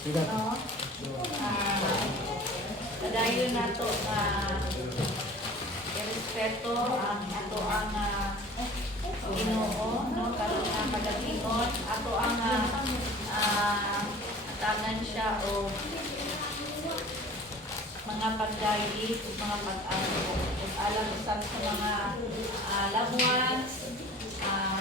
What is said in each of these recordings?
No? Padayon na to na respeto ang ato ang Ginoo, no? Karon nga kagalingon ato ang atangan siya o mga pagdali o mga pag-alo ug alam usab sa mga loved ones,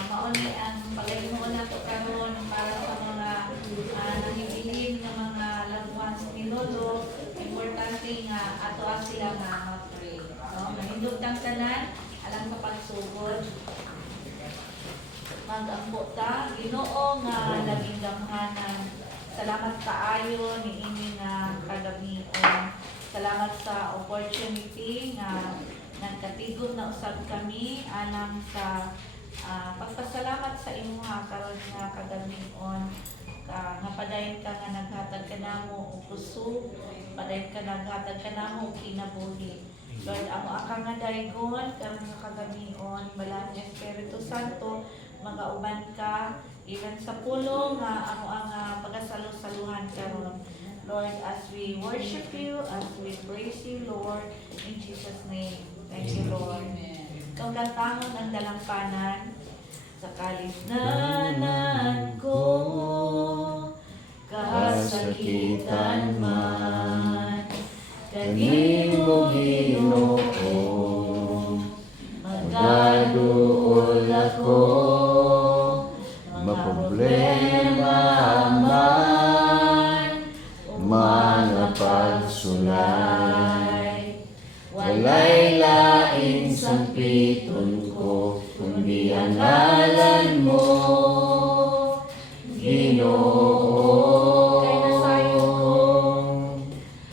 mauni ang pagayuon nato karon para sa mga nangibilin nga mga loved ones ni Lolo. Importante nga ato sila nga ma-pray, no? Mahindog tang tanan alang sa pagsugod. Mag-ampo ta Ginoo nga labing gamhanan. Salamat kaayo ni ini nga kagabion. Salamat sa opportunity nga nagkatigom na usab kami alang sa pagpasalamat sa imuha karon nga kagabion. Nga padayon ka nga naghatag ka namo og kusog, padayon ka naghatag ka namo og kinabuhi. Lord, amo akang nga daygon karong kagabion, balang Espiritu Santo, magauban ka ilan sa pulong nga amo ang pagasalusaluhan karon. Lord, as we worship you, as we praise you, Lord, in Jesus' name. Thank you, Lord. Ikaw kantangon ang dalampanan sa kalipnanan ko, kasakitan man, kanimo Ginoo, magaduol ako, maproblema man, mga pagsulay, walay laing sampiton ko, kundi ang ngalan mo, Ginoo.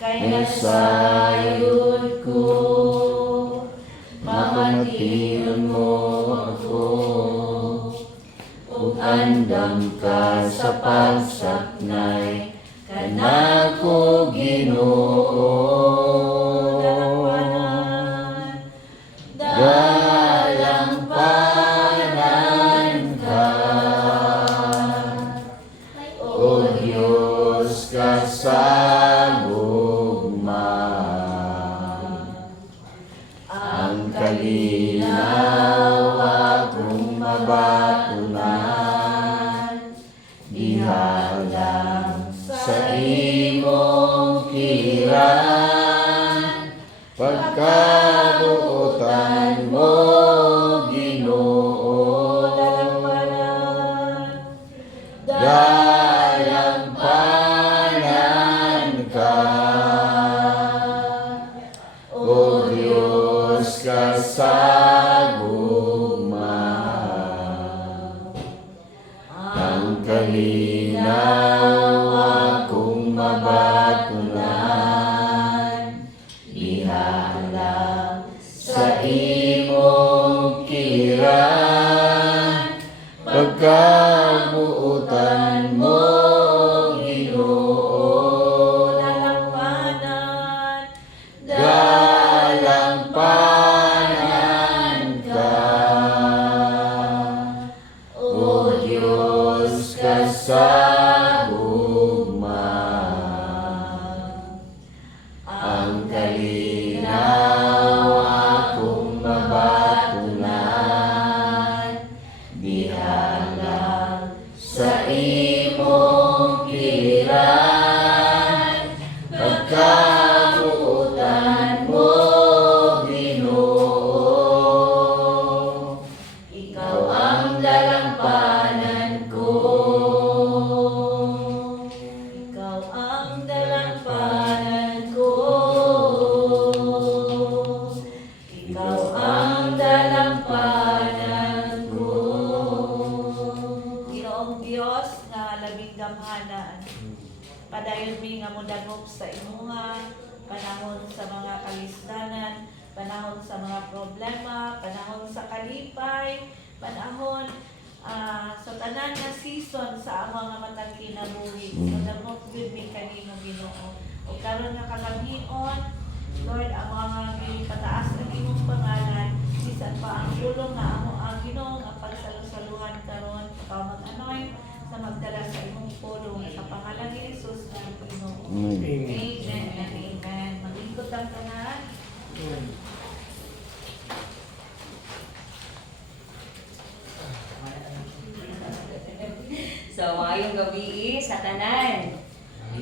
Kay nasayod ko, mamatiyon mo ako, ug andam ka sa pagsaknay, kanako Ginoo. Dalampanan ka, O Diyos kasagugma, ang kalinaw akong mabatunan, dihalang sa imong kiran, pagkabuotan mo Ginoo. Dalampanan ka, O Diyos kasagugma, ang kalinaw akong mabatunan, dihalang sa imong kiran, pagkabuutan mo Ginoo. Dalampanan ka, O Diyos kasagugma, ang kalinaw akong mabatunan, dihalang sa imong kiran, pagkabuutan mo Ginoo. Ikaw ang dalampanan ko, ikaw ang dalampanan ko, ikaw ang dalampanan ko. Ginoong Dios nga labing gamhanan, padayon mi nga modagop sa imuha, panahon sa mga kalisdanan, panahon sa mga problema, panahon sa kalipay, panahon sa tanan nga season sa among nga matag kinabuhi. Modagop gyud mi kanimo Ginoo. O karon nga kagabion, Lord, amo nga pataas ang imong pangalan, bisan pa ang pulong nga amo ang Ginoo ang pagsalusaluhan karon, ikaw mag-anoint sa magdala sa imong pulong sa pangalan ni Jesus. Amen and amen. Maglingkod ang tanan. So, ngayong gabi sa tanan.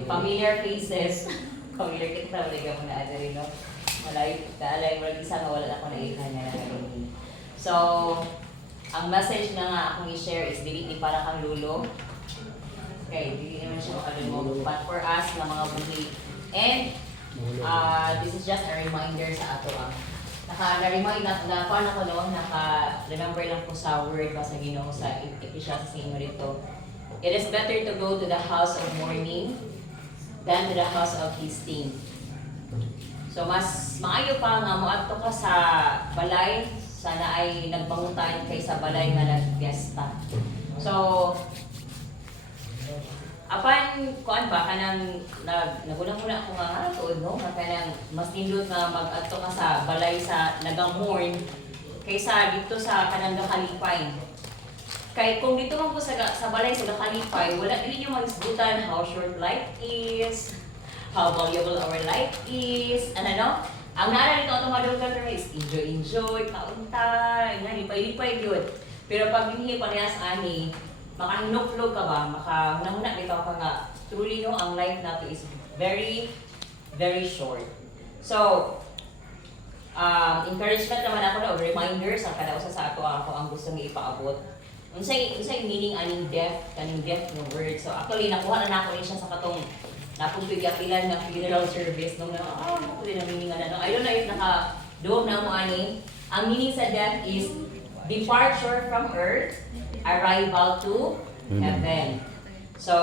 Familiar faces. Familiar kita, wala ka muna rin, no? Malayo kita, alay mo isa nga wala ako naihan na nakaroon. So, ang message na nga akong i-share is dili ni para kang lulo. Okay, dili naman siya makalulong. But for us na mga buhi. And, this is just a reminder sa ato naka-remind na paano ko no, naka-remember lang po sa word ba sa Ginoo sa Ecclesiastes sa inyo dito. It is better to go to the house of mourning than to the house of feasting. So mas maayo pa nga moadto ka sa balay sana ay nagbangutan kaysa balay nga nagfiesta. So apan kuan ba kanang nagulang-una ko nga tuod no kanang mas nindot nga mag-adto ka sa balay sa nagamorn kaysa dito sa kanang nakalipay. Kay kung dito man po sa balay sa nakalipay, wala dili niyo magisgutan how short life is, how valuable our life is, ano? Ang naara dito automatic term is enjoy, kaunta, nga lipay-lipay yun. Pero pag hindi parehas ani, makahinuklog ka ba, makahuna-huna dito ka nga, truly no, ang life nato is very, very short. So, encouragement naman ako na, reminders, ang kada usa sa ato ako ang gustong ipaabot. Unsay meaning aning death, kaning death ng word. So actually nakuha na nako siya sa katong napugpigapilan ng funeral service nung ako din ang meaning ano. I don't know if naka-doom na mo ani. Ang meaning sa death is departure from earth, arrival to heaven. So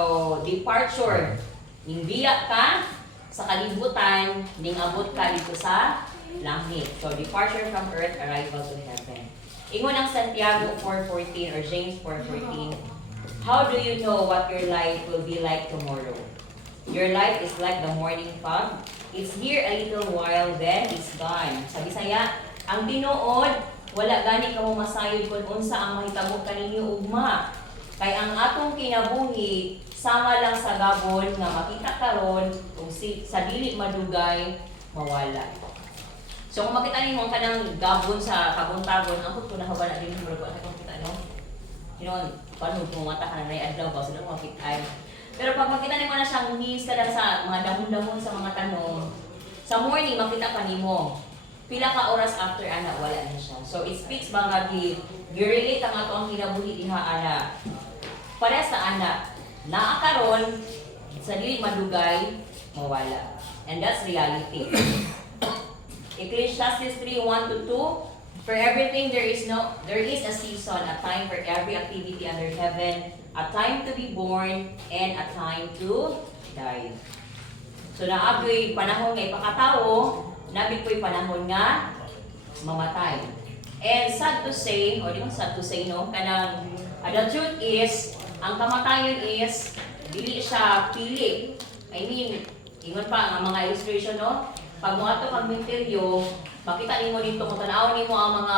departure, ning biya ka sa kalibutan, ning abot ka dito sa langit. So departure from earth, arrival to heaven. Ingon ang Santiago 4:14 or James 4:14, how do you know what your life will be like tomorrow? Your life is like the morning fog. It's here a little while, then it's gone. Sa Bisaya, ang tinuod, wala gani ka mo masayod kung unsa ang mahitabo kaninyo ugma. Kay ang atong kinabuhi, sama lang sa gabon nga makita karon ug sa dili madugay mawala. So kung makita niyo ang kanang gabon sa kabuntagon, ang ko na habala din mo ko kung kita no. Paano kung mata ka na adlaw ba sila makita. Pero pag makita niyo na siyang miss kada sa mga dahon-dahon sa mga tanong, sa morning makita pa nimo. Pila ka oras after ana wala na siya. So it speaks ba nga gi-relate ang ato ang kinabuhi diha ana. Para sa ana, naa karon sa dili madugay mawala. And that's reality. Ecclesiastes 3:1-2, for everything there is a season, a time for every activity under heaven, a time to be born, and a time to die. So naaboy panahon nga ipakatao, nabi po'y panahon nga mamatay. And sad to say, o di mo sad to say no, kanang the truth is, ang kamatayon is, dili siya pili. I mean, ingon pa ang mga illustration no, pag mo ato kang menteryo, makita nimo dito kung tanaw nimo ang mga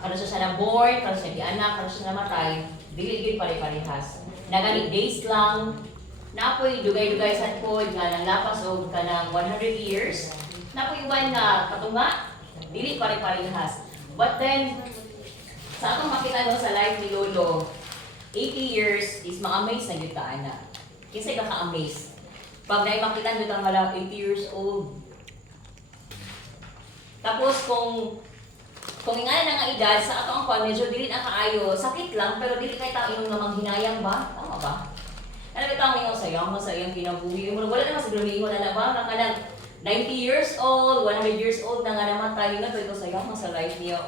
kano siya na born, kano siya di anak, kano siya namatay, dili gid pare-parehas. Nagani days lang, napoy dugay-dugay sad pod nga nang lapas og kanang 100 years. Napoy uban nga katunga, dili pare-parehas. But then sa atong makita no sa life ni Lolo, 80 years is ma-amaze na gyud ka ana. Kinsa ka-amaze? Pag naimakita nyo ang 80 years old. Tapos kung ingana na nga edad, sa ato ang kwan, medyo dili na kaayo, sakit lang, pero dili kay tao yung namang hinayang ba? Tama ba? Ano ba tao yung sayang mo sa iyang kinabuhi? Wala naman siguro may ingon na ba? Nakalang 90 years old, 100 years old na nga namatay, nga ito sayang mo sa life niya.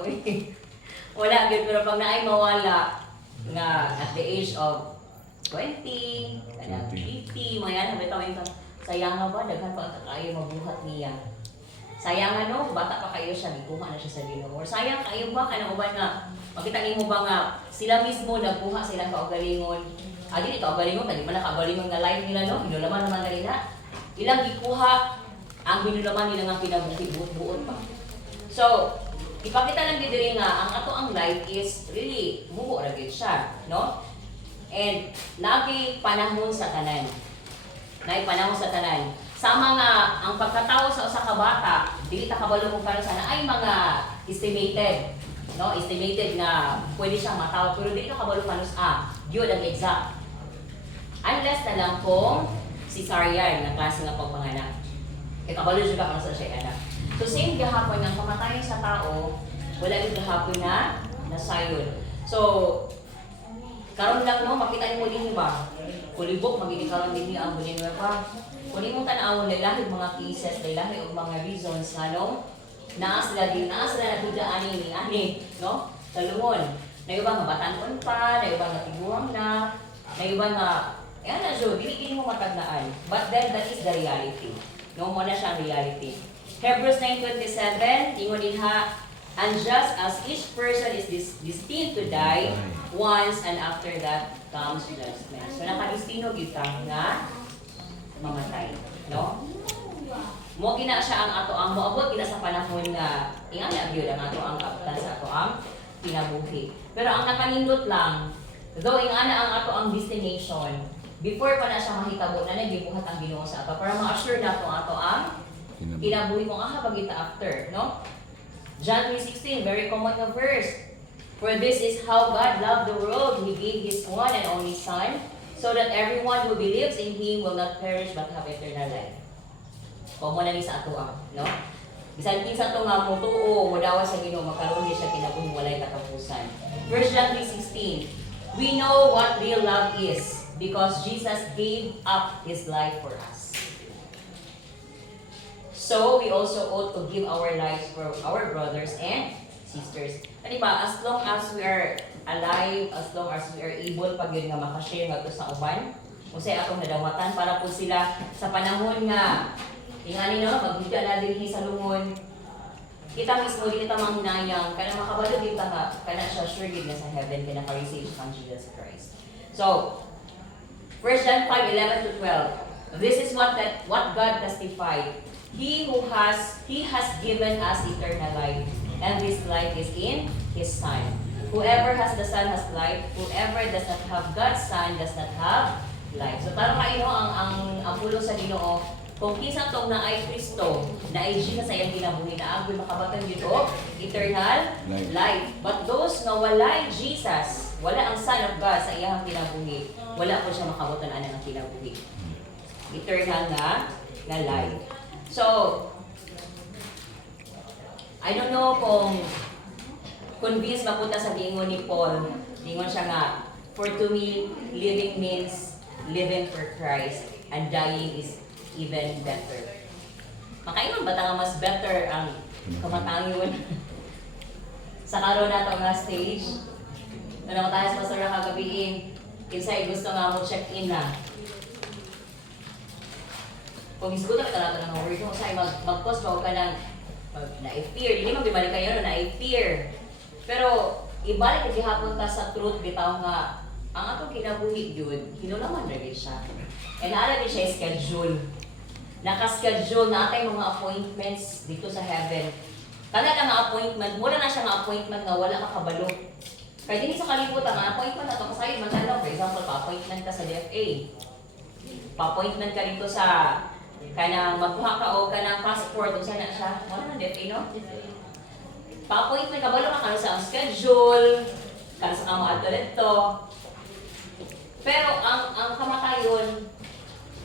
Wala, pero pag naay mawala, nga at the age of 20, 50, mga yan, habitaw yung sayang nga ba, daghan pa kayo mabuhat niya. Sayang ano, bata pa kayo siya, nagkuha na siya sa Ginoo. Or sayang kayo ba, kanang uban nga, makita niyo ba nga, sila mismo nagkuha silang kaugalingon. Dili kaugalingon, hindi man nakaugalingon nga life nila, no? Hinulaman naman na nila. Ilang gikuha, ang hinulaman nila nga pinabuhi, buot-buot pa. So, ipakita lang dito nga, ang ato ang life is really, mubo na siya, no? And lagi panahon sa tanan. na ipanahon sa tanan. Sama nga ang pagkatao sa usa ka bata, dili ta kabalo kung paano sana ay mga estimated, no? Estimated na pwede siyang matawag pero dili ka kabalo paano yun ang exact. Unless na lang kung cesarean na klase nga pagpanganak. Kaya kabalo jud ka paano sa siya anak. So same gahapon ng pamatayan sa tao, wala yung gahapon na nasayod. So karon lang no, makita niyo din ba? Kulibok magiging karon din niya ang bunin pa. Kung mo tanawon lahi mga cases, lahi og mga reasons ano, naa sila nagdudaan ani, no? Talungon. Na iba nga batanon pa, na iba nga tiguang na iba nga yan na jud, dili mo matagdaan. But then that is the reality. No mo na siya reality. Hebrews 9:27, ingon din ha, and just as each person is destined to die once and after that comes judgment. So nakadestino gyud ta nga mamatay, no? Mo gina siya ang ato ang moabot gina sa panahon nga ingani gyud ang ato ang kapitan sa ato ang kinabuhi. Pero ang nakanindot lang, though ingana ang ato ang destination, before pa na siya mahitabo na nagibuhat ang Ginoo sa ato para ma-assure nato ato ang kinabuhi kung bagita after, no? John 3:16, very common na verse. For this is how God loved the world, He gave His one and only Son, so that everyone who believes in Him will not perish but have eternal life. Common na ni sa ato no? Bisan kinsa to nga mutuo, modawa sa Ginoo, makaroon di siya kinabuhi walay katapusan. 1 John 3:16, we know what real love is because Jesus gave up His life for us. So we also ought to give our lives for our brothers and sisters. Ano ba, as long as we are alive, as long as we are able pag yun nga makashare nga to sa uban, kung sa'yo atong nadawatan para po sila sa panahon nga ingani no, magbigyan na din sa lungon, kita mismo din ito manghinayang, kaya makabalo din ta nga, kaya siya sure din na sa heaven, kaya naka-receive ang Jesus Christ. So, 1 John 5:11-12, this is what God testified. He has given us eternal life, and this life is in His Son. Whoever has the Son has life. Whoever does not have God's Son does not have life. So taro kayo ang pulong sa Ginoo, kung kinsa tong na ay Kristo, na ay Jesus sa iyang kinabuhi na agoy makabatan gyud eternal life. But those na wala Jesus, wala ang Son of God sa iyang kinabuhi, wala po siya makabutan ana ng kinabuhi. Eternal na life. So, I don't know kung convinced mapunta sa giingon ni Paul. Giingon siya nga, for to me, living means living for Christ and dying is even better. Makaingon ba nga mas better ang kamatangon sa karon nato nga stage? Ano tayo sa pastor kagabi, kinsay gusto nga mo check-in na. Kung isgutan ka nato ng word mo, sa'yo mag-post mo ka ng na-fear. Hindi magbibalik kayo no, na-fear. Pero, ibalik na gihapon ta sa truth, bitaw nga, ang atong kinabuhi yun, hinulaman na rin siya. And naala din siya schedule. Naka-schedule na atay mga appointments dito sa heaven. Kana lang nga appointment, mula na siya nga appointment nga wala makabalo. Kaya din sa kalibutan, nga appointment na ito kasayo, magtanong, for example, pa-appointment ka sa DFA. Pa-appointment ka dito sa kanang magkuha ka o kanang passport o sana siya. Wala na DFA, no? Pa-appointment ka, balo ka sa schedule, kana sa kamo ato dito. Pero ang kamatayon,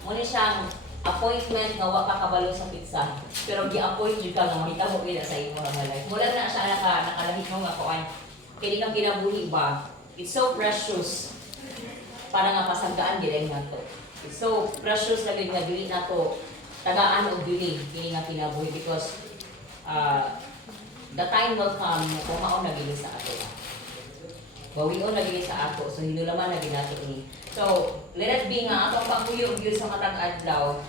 muna siyang appointment nga wa ka kabalo sa pizza. Pero gi-appoint jud ka nga mahitabo gid sa imo nga life. Mula na siya nakalahit mo nga kuan. Kini kang kinabuhi ba? It's so precious. Para nga pasanggaan gid nato. It's so precious na gid nga dili nato tagaan og dili kini nga kinabuhi because the time will come kung mao na gid sa ato. Bawion na gid sa ato, so hinulaman na gid nato ini. So, let it be nga atong pagpuyo gyud sa matag adlaw.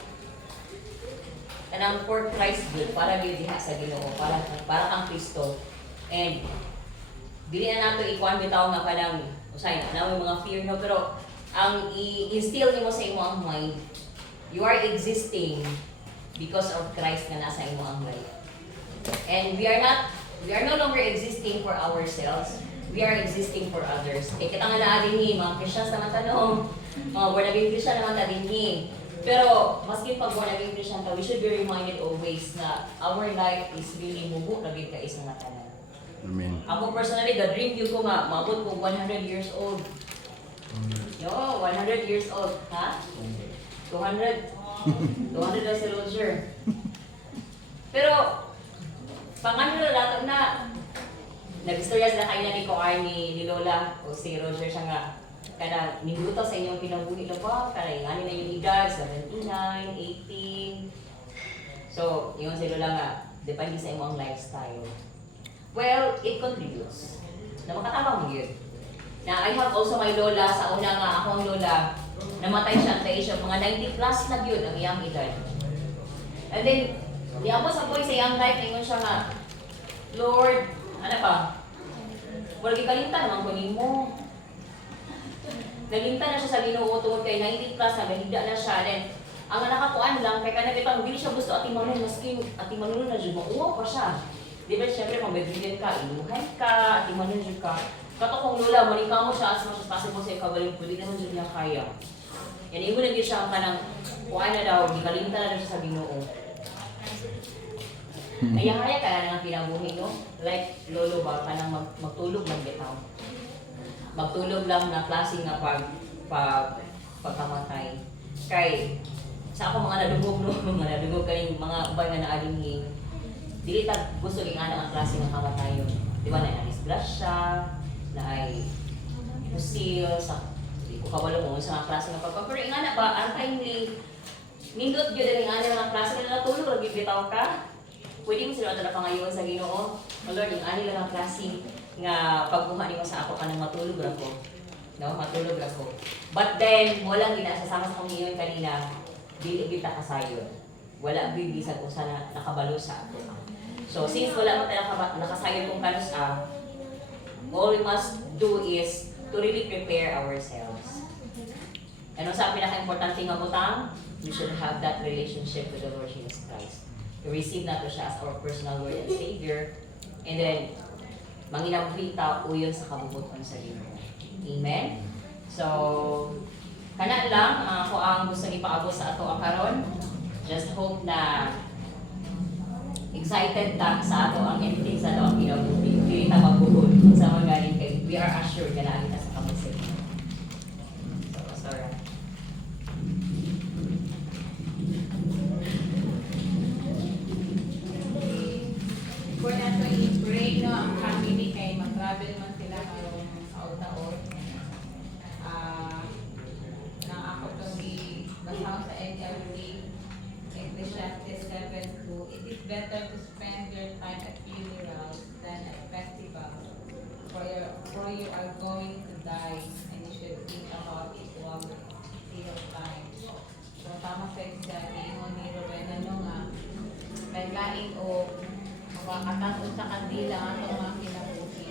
Kanang for Christ good para gyud diha sa Ginoo, para kang Kristo. And dili na nato ikuan bitaw nga kanang usay na mga fear no, pero ang i-instill nimo sa imo ang mind, you are existing because of Christ nga nasa imo ang life. And we are no longer existing for ourselves. We are existing for others. Kaya kita nga na adinhi, mga Christians naman tanong, mga born again Christian naman adinhi. Pero, maski pag wala naging Christian ta, we should be reminded always na our life is really mubo na gid ka isa nga tanan. Amen. Ako personally, the-dream yun ko nga, maabot ko 100 years old. Yo, 100 years old. Ha? 200? 200 na si Roger. Pero, pangano na lato na, nag-istorya sila kayo na ni Koar ni Lola o si Roger siya nga, kada niluto sa inyong pinabuhi na ba, kada yung na yung edad, 79, 18. So, yun si Lola nga, depende sa imong lifestyle. Well, it contributes. Na makatama mo yun. Na I have also my lola, sa una nga akong lola, namatay siya at siya, mga 90 plus na yun ang iyang edad. And then, di ako sa point sa iyang life, ngayon siya nga, Lord, ano pa? Wala kikalintan naman ko mo. Nalintan na siya sa Ginoo tungod kay 90 plus na, nahigda na siya. Then, ang nakakuan lang, kay kanabitang, hindi siya gusto ati manon, maski ati manon na dyan, mauwa pa siya. Di ba, siyempre, mabibigyan ka, inuhay ka, ati manon dyan ka. Kato kong lola, manika mo siya as much as possible sa ikabaling puli, naman dyan niya kaya. Yan, ibo na siya ang kanang, kuan na daw, di kalinta na siya sa Ginoo. Haya-haya ka na nga pinabuhi, no? Like, lolo ba, kanang magtulog lang bitaw. Magtulog lang na klase nga pagkamatay. Kay, sa ako mga nadugog, no? Mga nadugog kayong mga ubay nga naadinghi. Dili ta gusto ning ana ang klase ng kamatayon. Di ba na disgrasya, na ay musil sa di ko kabalo kung sa klase ng pagka. Pero ingana ba untimely nindot gyud ang ana nga klase na natulog ra gyud bitaw ka. Pwede mo sila tala pangayon sa Ginoo. O Lord, yung ani lang ang klase nga pagbuha nimo sa ako kanang matulog ra ko. No, matulog ra ko. But then walang ginasasama sa kong ngayon kanina. Dili kita kasayon. Wala gyud bisan kung sana nakabalo sa ako. So, since wala mo tayo nakasayon kung kanus all we must do is to really prepare ourselves. Ano sa pinaka-importante nga butang? We should have that relationship with the Lord Jesus Christ. To receive nato siya as our personal Lord and Savior. And then, manginabuhita uyon sa kabubuton sa Ginoo. Amen? So, kana lang ako ang gusto ipaabot sa ato karon. Just hope na excited ta sa ato ang ending sa ato ang kinabuhi. Dili ta magbuhod sa mga galing kay we are assured na namin sa kamusik. So, sorry. Before na ito i-pray, no, ang family kay mag-travel man sila karong out-out. Na ako itong i-basaw sa NLT, Ecclesiastes 7:2, it is better to spend your time at funerals than at festivals, for you are going to die and you should think about it while still time. So tama sa ingon ni Rowena no nga, may laing o makakataon sa kandila ang itong mga kinabuhi.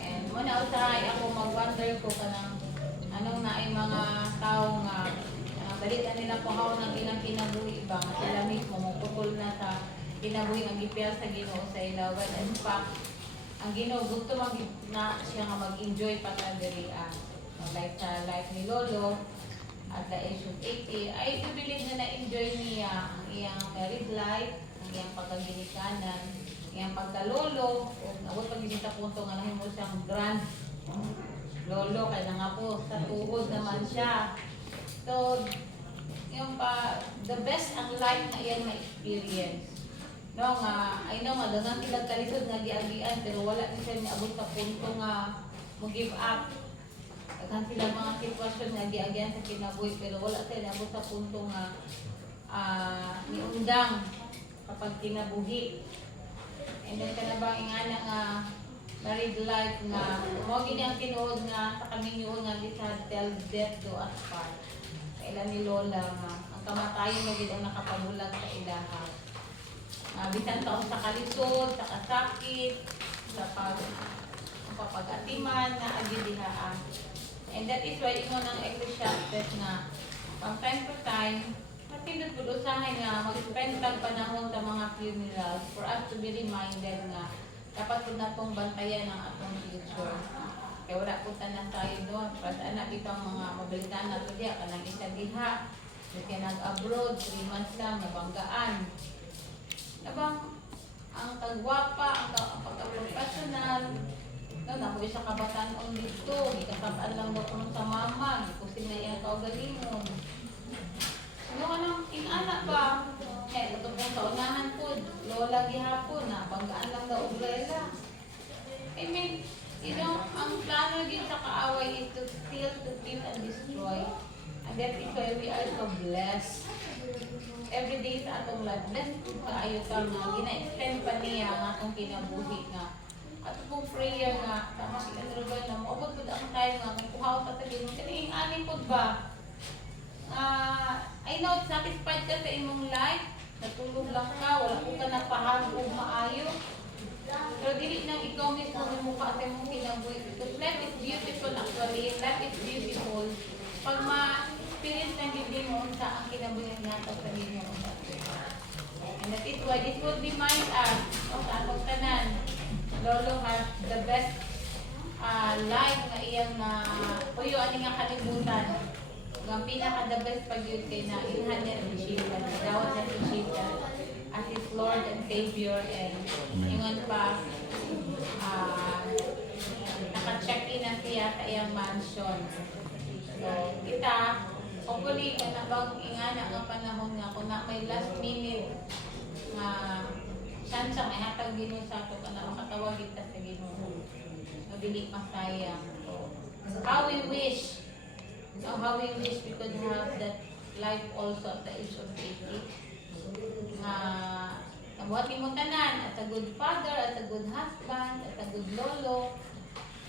And muna usahay ako mag-wonder ko kanang anong na ay mga tao nga balitan nila po ako ng ilang kinabuhi ba nga sila mismo maputol na sa kinabuhi ang gipiyal sa Ginoo sa ilawan. In fact, ang Ginoo gusto na siya nga mag-enjoy pa sa dirian. Like sa life ni Lolo at the age of 80, I do believe na na-enjoy niya ang iyang married life, ang iyang pagkaginikanan, ang iyang pagkalolo, o abot pag-isip sa punto nga nahimo siyang grand lolo, kaya nga po sa tuhod naman siya. So, yung the best ang life na iyan na-experience. No, nga, I know nga, dagang sila kalisod nga giagian, pero wala ni siya niabot sa punto nga mo-give up. Dagang sila mga sitwasyon nga giagian sa kinabuhi, pero wala sila niabot sa punto nga niundang kapag kinabuhi. And then kanabang ingana nga married life nga, umogin niya ang tinuod nga sa kaming yun nga di sa till death do us part. Kailan ni Lola nga, ang kamatayon na gid ang nakapabulag sa ilaha. Bisan taon sa kalisod, sa kasakit, sa pag-atiman na agidihaan. And that is why ingon ang Ecclesiastes na from time to time, matindot po usahay nga mag-spend tag panahon sa mga funerals for us to be reminded nga dapat po na itong bantayan ang atong future. Kaya wala po tayo doon. Pasaan na dito ang mga mabalitaan na ito diya, kanang isa diha. Kasi nag-abroad, 3 months lang, nabanggaan. Nabang, ang kagwapa, ang pagka-professional, no, nakuha sa kabataan on dito, ikasabaan lang daw kung sa mama, ikusin na iyang kaugalingon. Ano ka nang inanak ba? Ito pong sa unahan po, lola gihapon na, banggaan lang daw umbrella. I mean, you know, ang plano din sa kaaway is to steal, to kill, and destroy. And that is why we are so blessed. Every day sa atong life, blessed kaayo ka nga, gina-extend pa niya ang atong kinabuhi nga. At kung prayer nga, tama si Androgan na, maabot po ang time nga, may kuhaw sa talim, kaniing anin po ba? I know, satisfied ka sa imong life, natulog lang ka, wala ko ka napahag o maayo. Pero dili nang ikaw mismo may mukha sa imong kinabuhi. Because life is beautiful actually, life is beautiful. Pag ma-experience na hindi mo sa ang kinabuhi natin sa inyo. And that is why this would remind us, sa atong tanan, Lolo has the best life nga iyang na puyo ani nga kalibutan. Ang pinaka-the best pag-yun kay na ilhan niya ang Shilda, dawat na si Shilda as his Lord and Savior, and ingon pa, naka-check-in na siya sa iyang mansion. So, kita, hopefully, na bang ingana nga panahon nga, kung na may last minute nga chance may hatag Ginoo sa ato, kana makatawag kita sa Ginoo. Mabili masayang. So, how we wish we could have that life also at the age of 80. Nabuhatin mo tanan as a good father, as a good husband, as a good lolo.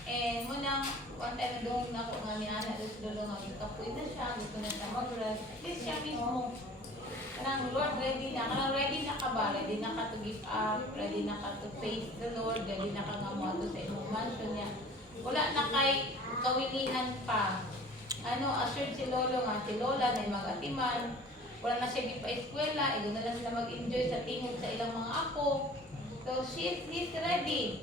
And munang, one time doon na ako nga ni Ana, this lolo nga, kapoy na siya, gusto na siya mag-rest. At least siya mismo, kanang Lord, ready na ka ba? Ready na ka to give up, ready na ka to face the Lord, ready na ka nga mo ato sa imong mansion niya. Wala na kay kawilihan pa. Assured si Lolo nga, si Lola na yung mag-atiman, wala na siya gipa-eskwela, na lang sila mag-enjoy sa tingog sa ilang mga apo. So, he's ready.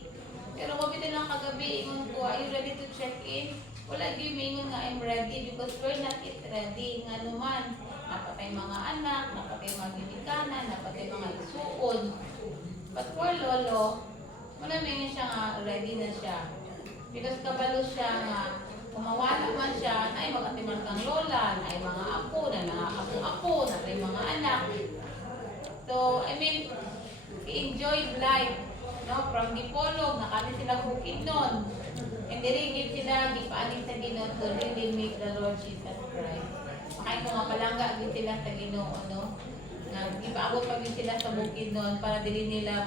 Pero kung ito lang kagabi, ingon ko, are you ready to check in? Wala yung ingon nga, I'm ready because we're not yet ready. Nga naman, napatay mga anak, napatay mga ginikanan, napatay mga isuon. But for Lolo, wala may siya nga, ready na siya. Because kabalo siya nga, kumawala man siya, na ay mag-atiman kang lola, na ay mga apo, na ako, na ay mga anak. So, I mean, enjoy life. No? From Dipolog, nakali sila bukid nun. And dirigid sila, gipaanin sa Ginoo to really make the Lord Jesus Christ. Makain ko nga palangga, agad sila sa Ginoo, no? Ipaabot pa sila sa bukid nun para dili nila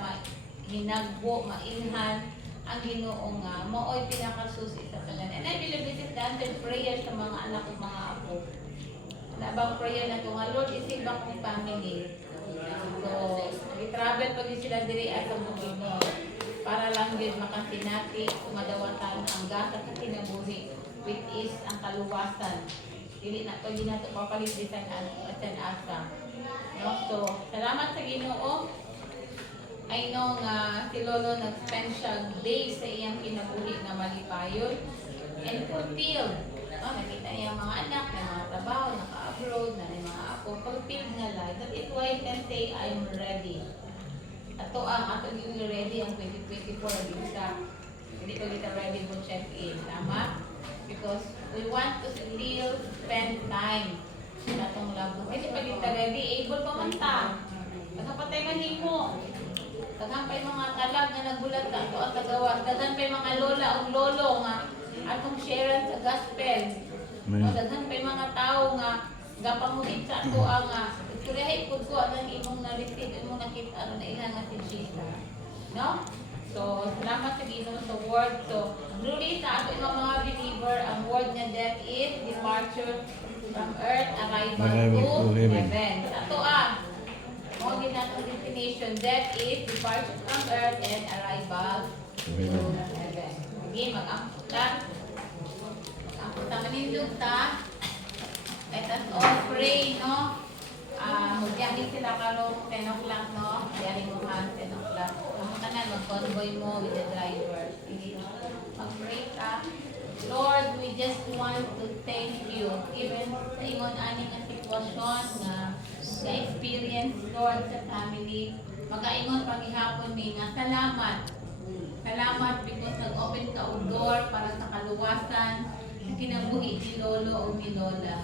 hinagbo, mainhan ang Ginoo nga maoy pinakasusi sa tanan. And I believe this is the answered prayer sa mga anak ug mga apo. Nabang prayer na to nga, Lord, isig ba kong family? So, i-travel pag sila diri sa Bukidnon para lang yun makasinati, madawatan ang gasa sa kinabuhi, which is ang kaluwasan. Dili na pag nato papalit di sa asa. No? So, salamat sa Ginoo. I know nga si Lolo nag-spend siya days sa iyang kinabuhi na malipayon and fulfilled. No, nakita niya mga anak, may mga trabaho, naka-abroad, na may mga apo, fulfilled nga life. That is why I can say, I'm ready. Ato yung ready ang 2024, hindi pa kita ready to check in. Tama? Because we want to still spend time sa atong love. Hindi pa kita ready, able pa man ta. Pagkapatay man mo. Daghan pa yung mga kalag na nagbulat sa ato at tagawas. Daghan pa yung mga lola o lolo nga atong sharean sa gospel. O daghan pa yung mga tao nga gapangulit sa ato ang kurihay po ko ang imong na-receive, imong nakita na ilang nga si Jesus. No? So, salamat sa Ginoo sa word. So, truly sa ato mga believer, ang word niya that is departure from earth, arrival to heaven. Sa ato mga ginatong destination, that is departure from earth and arrival to heaven. Sige, mag-amput lang. Mag-amput lang manindog ta. Let us all pray, no? Magbiyahin sila karong 10 o'clock, no? Biyahin mo ka 10 o'clock. Kamu ka na, mag-convoy mo with the driver. Sige, mag-pray ka. Lord, we just want to thank you. Even sa ingon aning nga sitwasyon provision nga experience Lord sa family. Magaingon paghihapon mi nga salamat. Salamat because nag-open ka og door para sa kaluwasan sa kinabuhi ni Lolo o ni Lola.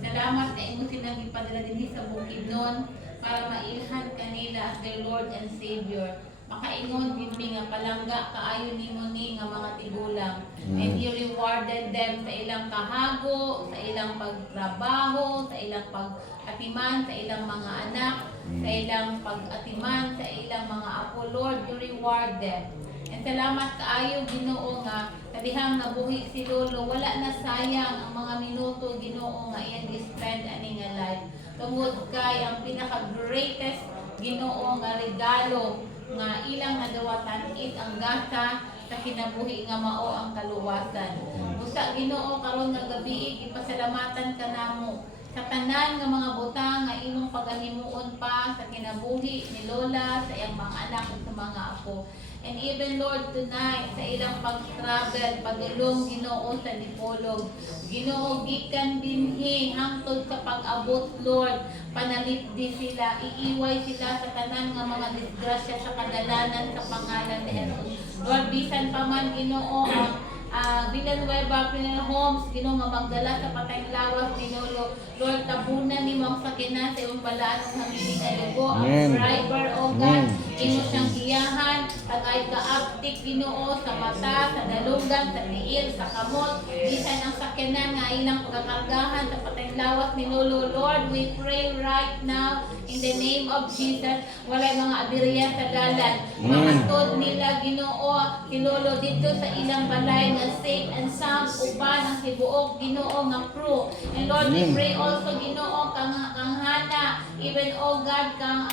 Salamat na imo silang ipadala dinhi sa Bukidnon para mailhan kanila as their Lord and Savior. Makaingon gid mi nga palangga kaayo nimo ni nga mga tigulang. And you rewarded them sa ilang kahago, sa ilang pagtrabaho, sa ilang pag-atiman, sa ilang mga anak, sa ilang pag-atiman, sa ilang mga apo. Lord, you reward them. And salamat kaayo Ginoo nga kadihang nabuhi si Lolo, wala na sayang ang mga minuto Ginoo nga iyang gi-spend ani nga life. Tungod kay ang pinaka-greatest Ginoo nga regalo nga ilang nadawatan it ang gasa sa kinabuhi nga mao ang kaluwasan. Busa Ginoo karon nga gabi ipasalamatan ka namo sa tanan nga mga butang nga imong pagahimuon pa sa kinabuhi ni Lola, sa iyang mga anak ug sa mga apo. And even Lord tonight sa ilang pag-travel, padulong Ginoo sa Dipolog. Ginoo gikan dinhi hangtod sa pag-abot Lord, panalipdi sila, iiway sila sa tanan nga mga disgrasya sa kadalanan sa pangalan ni Jesus. Lord bisan pa man Ginoo ang Villanueva Funeral Homes, Ginoo nga magdala sa patayng lawas ni Lolo. Lord, tabunan ni mong sakinan sa iyong balaan ng hamiling na lugo. Ang driver, O God, imo siyang giyahan, tagay ka-aptik, Ginoo, sa mata, sa dalugan, sa tiil, sa kamot. Bisan ang sakinan nga ilang pagkakargahan sa patayng lawas ni Lolo. Lord, we pray right now in the name of Jesus, walay mga abirya sa dalan. Makatod nila, Ginoo, si Lolo dito sa ilang balay nga safe and sound uban ang tibuok Ginoo nga crew. And Lord, we pray also Ginoo kang hana, even O God kang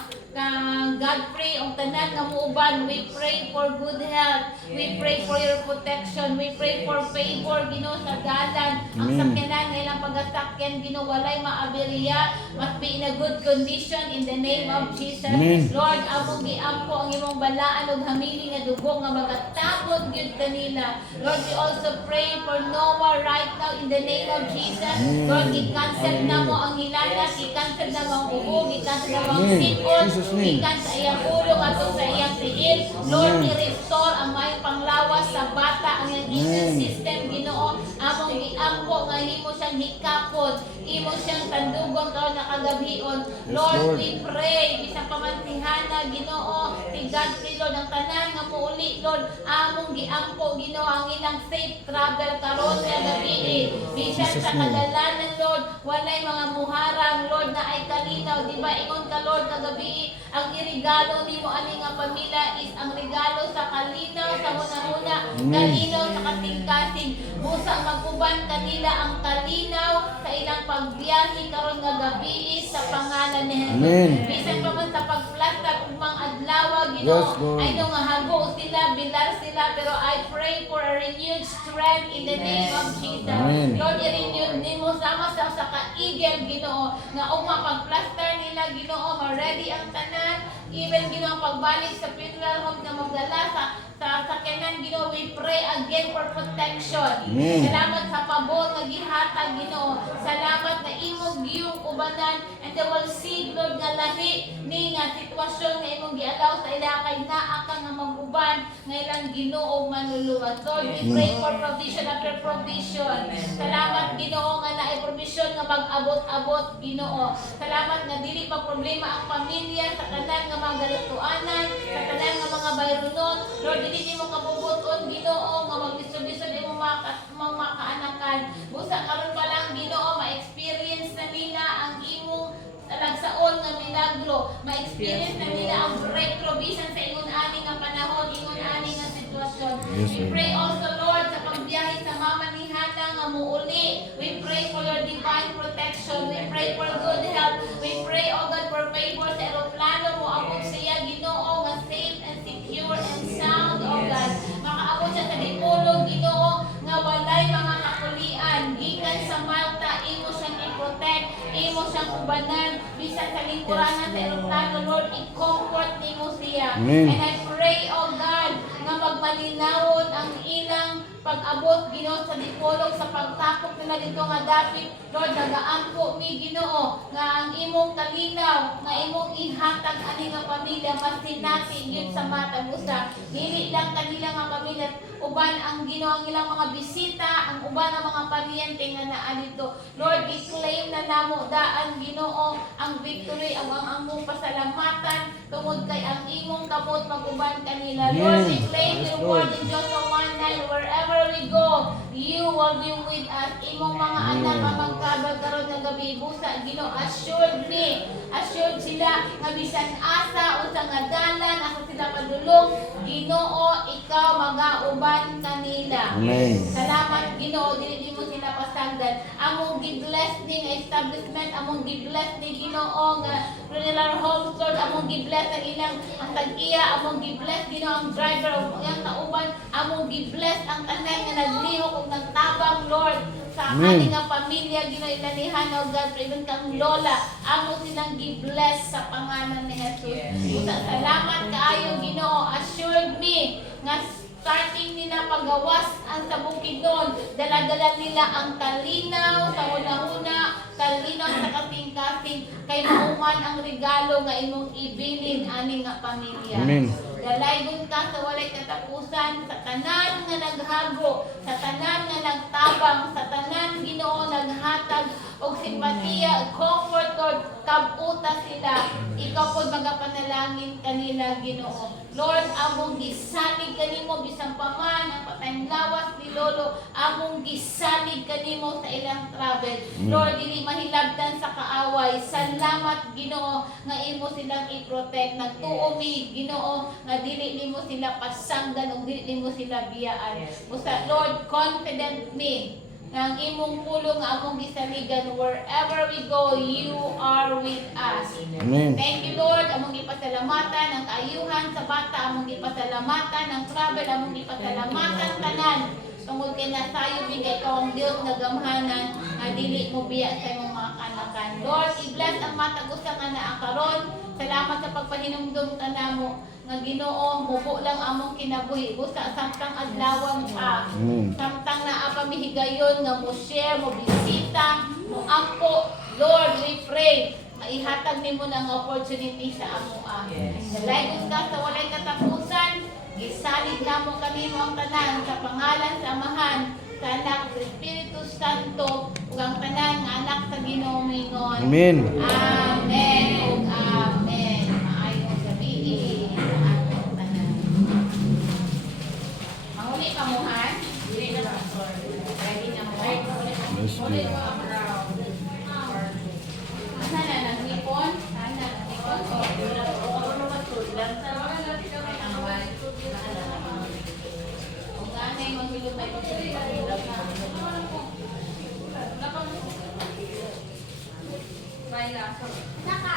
Godfrey ang tanan nga muuban. We pray for good health. We pray for your protection. We pray for favor Ginoo sa dalan. Ang sakyanan nga ilang pagasakyan Ginoo walay maabirya, must be in a good condition in the name of Jesus. Lord, among giampo ang imong balaan ug hamili nga dugo nga magatabot gyud kanila. Lord, we also pray for Noah right now in the name of Jesus. Lord, i-cancel na mo ang hilalas, i-cancel na mo ang ubog, i-cancel na mo ang sipon, ikan sa iyang ulo at sa iyang tiil. Lord, i-restore ang mayong panglawas sa bata, ang iyang immune system, Ginoo. Among giampo nga himo siyang hikapon, imo siyang tandugon karon nakagabion. Lord, we pray bisan pamantihana Ginoo, si Godfrey Lord ang tanan nga muuli Lord, among giampo Ginoo ang ilang safe travel karon nga gabi. Bisan sa kadalanan Lord, walay mga muharang Lord na ay kalinaw, di ba ingon ka Lord nga gabi, ang irigalo nimo ani nga pamilya is ang regalo sa kalinaw, sa hunahuna, kalinaw sa katingkasing. Busa maguban kanila ang kalinaw sa ilang pagbiyahe karon nga gabi sa pangalan ni Jesus. Bisan pa man sa pagplaster ug mga adlaw Ginoo, I know nga hago sila, bilar sila, pero I pray for a renewed strength in the name of Jesus. Lord, i-renew nimo sama sa ka-eagle Ginoo nga ug mapagplaster nila Ginoo, ma-ready ang tanan, even Ginoo pagbalik sa funeral home nga magdala sa sakyanan Ginoo, we pray again for protection. Salamat sa pabor nga gihatag Ginoo. Salamat na imong giyong ubanan and they will see Lord nga lahi ni nga sitwasyon nga imong gialaw sa ila kay naa ka nga mag-uban nga ilang Ginoo manluluwas. Lord, we pray for provision after provision. Salamat Ginoo nga naay provision nga mag-abot-abot Ginoo. Salamat nga dili pa problema ang pamilya sa tanan nga mga galutuanan, sa tanan nga mga bayronon. Lord, dili nimo kabubuton Ginoo nga maglisod-lisod imong mga kaanakan. Busa karon pa lang Ginoo ma-experience na nila ang imong talagsaon nga milagro, ma-experience na nila ang breakthrough bisan sa ingon ani nga panahon, ingon ani nga sitwasyon. We pray also Lord sa pagbiyahe sa mama ni Hana nga muuli. We pray for your divine protection. We pray for good health. We pray O God for favor sa eroplano mo abot siya Ginoo nga safe and secure and sound O God. Makaabot siya sa Dipolog Ginoo nga walay mga kakulian gikan sa Malta, imo siyang i-protect, imo siyang ubanan bisan sa lingkuranan sa eroplano Lord, i-comfort nimo siya. And I pray O God nga magmalinawon ang ilang pag-abot Ginoo sa Dipolog sa pagtakop nila dito nga dapit Lord, nagaampo mi Ginoo nga ang imong kalinaw nga imong ihatag ani nga pamilya masin natin yun sa matag usa dili lang kanila nga pamilya uban ang Ginoo ang ilang mga bisita ang uban ang mga paryente nga naa dito Lord i-claim na namo daan Ginoo ang victory ang among pasalamatan tungod kay ang imong kamot maguban kanila Lord i-claim your word in Joshua 1:9 wherever we go you will be with us imong mga anak mamangkabag karon nga gabi busa Ginoo assured sila nga bisan asa unsa nga dalan asa sila padulong Ginoo ikaw magauban kanila Amen. salamat Ginoo dili mo sila pasagdan among gi-bless ni nga establishment among gi-bless ni Ginoo nga funeral homes Lord among gi-bless ang ilang ang tag-iya among gi-bless Ginoo ang driver ug ang kauban among gi-bless ang tanan nga naglihok ug nagtabang Lord sa Amen. ating nga pamilya Ginoo ilanihan o God even kang lola amo silang gi-bless sa pangalan ni Jesus salamat kaayo Ginoo assured me nga starting nila paggawas ang sa bukidnon dala-dala nila ang kalinaw sa una-una kalinaw sa kasing-kasing kay mauman ang regalo nga imong ibilin ani nga pamilya Amen. Dalaygon ka sa walay katapusan, sa tanan nga naghago, sa tanan nga nagtabang, sa tanan Ginoo naghatag og simpatiya, comfort Lord, kabuta sila. Ikaw pod magapanalangin kanila Ginoo. Lord, among gisalig kanimo bisan pa man ang patayng lawas ni Lolo, among gisalig kanimo sa ilang travel. Lord, dili mahilabtan sa kaaway. Salamat Ginoo nga imo silang i-protect. Nagtuo mi Ginoo nga dili nimo sila pasanggan ug dili nimo sila biyaan. Busa Lord, confident me nga ang imong pulong nga among gisaligan wherever we go, you are with us. Amen. Thank you Lord, among ipasalamatan ang kaayuhan sa bata, among ipasalamatan ang travel, among ipasalamatan tanan. Tungod kay nasayo mi kay ikaw ang Dios nga gamhanan nga dili mo biya sa imong mga kanakan. Lord, i-bless ang matag usa nga naa karon. Salamat sa pagpahinumdum kanamo nga Ginoo mubo lang among kinabuhi busa samtang adlawan pa. Samtang naa pa mihigayon nga mo share, mo bisita, mo ampo. Lord, we pray maihatag nimo ng opportunity sa amoa. Dalaygon ka sa walay katapusan. Gisalig namo kami mo ang tanan sa pangalan sa Amahan, sa Anak sa Espiritu Santo, ug ang tanan nga anak sa Ginoo mingon. Amen. Amen ug amen. Maayong gabi sa atong tanan. Manguli ka mo han? Dili na pastor. Ready na mo. Yes, Muli Lord. mo ang brown. Asa na naglipon? Sana naglipon. Kung ganay maghilot tayo sa hilap na. Naka.